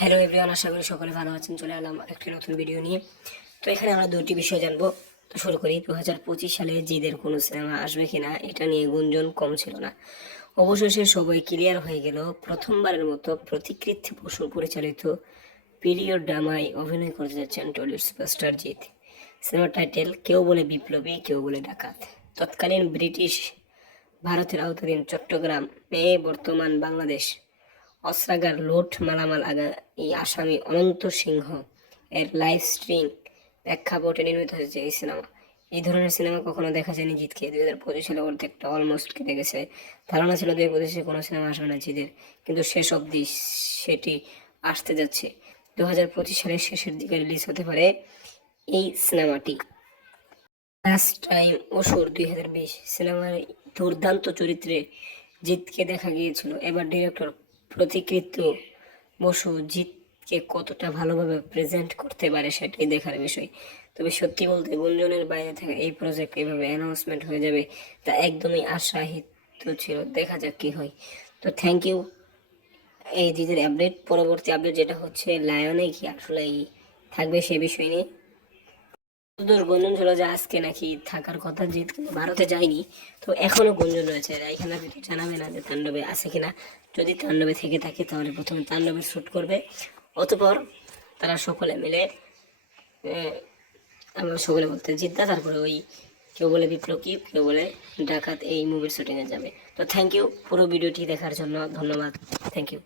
Hello everyone আশা করি সকলে ভালো আছেন। চলে এলাম একটি নতুন ভিডিও নিয়ে। তো এখানে আমরা দুটি বিষয় জানব। তো শুরু করি দু হাজার পঁচিশ সালে জিদের কোনো সিনেমা আসবে কিনা, এটা নিয়ে গুঞ্জন কম ছিল না। অবশেষে সবাই ক্লিয়ার হয়ে গেল, প্রথমবারের মতো প্রতিকৃত বসু পরিচালিত পিরিয়ড ড্রামায় অভিনয় করতে যাচ্ছেন টলিউড সুপারস্টার জিৎ। সিনেমার টাইটেল কেউ বলে বিপ্লবী, কেউ বলে ডাকাত। তৎকালীন ব্রিটিশ ভারতের আওতাধীন চট্টগ্রাম মেয়ে বর্তমান বাংলাদেশ অস্ত্রাগার লোট মালামাল আগা এই আসামি অনন্ত সিংহ এর লাইভ স্ট্রিং প্রেক্ষাপটে নির্মিত হয়েছে এই সিনেমা। এই ধরনের সিনেমা কখনো দেখা যায়নি জিতকে। দুই হাজার পঁচিশ সালে অর্ধেকটা অলমোস্ট কেটে গেছে। ধারণা ছিল দুই পঁচিশে কোনো সিনেমা আসবে না জিদের কিন্তু শেষ অবধি সেটি আসতে যাচ্ছে। দু হাজার পঁচিশ সালের শেষের দিকে রিলিজ হতে পারে এই সিনেমাটি। লাস্ট টাইম অসুর দুই হাজার বিশ সিনেমার দুর্দান্ত চরিত্রে জিতকে দেখা গিয়েছিল। এবার ডিরেক্টর প্রতিকৃত বসু জিতকে কতটা ভালোভাবে প্রেজেন্ট করতে পারে সেটাই দেখার বিষয়। তবে সত্যি বলতে গুঞ্জনের বাইরে থেকে এই প্রজেক্ট এভাবে অ্যানাউন্সমেন্ট হয়ে যাবে তা একদমই আশাহিত ছিল। দেখা যাক কি হয়। তো থ্যাংক ইউ এই জিতের আপডেট পরবর্তী আপডেট যেটা হচ্ছে লায়নে কি আসলে থাকবে সে বিষয় নিয়ে। যতদূর গুঞ্জন ছিল যে আজকে নাকি থাকার কথা জিত কিন্তু ভারতে যায়নি তো এখনও গুঞ্জন রয়েছে। এখানে যদি জানাবে না যে তাণ্ডবে আছে কিনা, যদি তাণ্ডবে থেকে থাকে, তাহলে প্রথমে তাণ্ডবে শ্যুট করবে। অতপর তারা সকলে মিলে আমরা সকলে বলতে জিদ্দা, তারপরে ওই কেউ বলে বিপ্লবী, কেউ বলে ডাকাত এই মুভির শুটিংয়ে যাবে। তো থ্যাংক ইউ পুরো ভিডিওটি দেখার জন্য, ধন্যবাদ। Thank you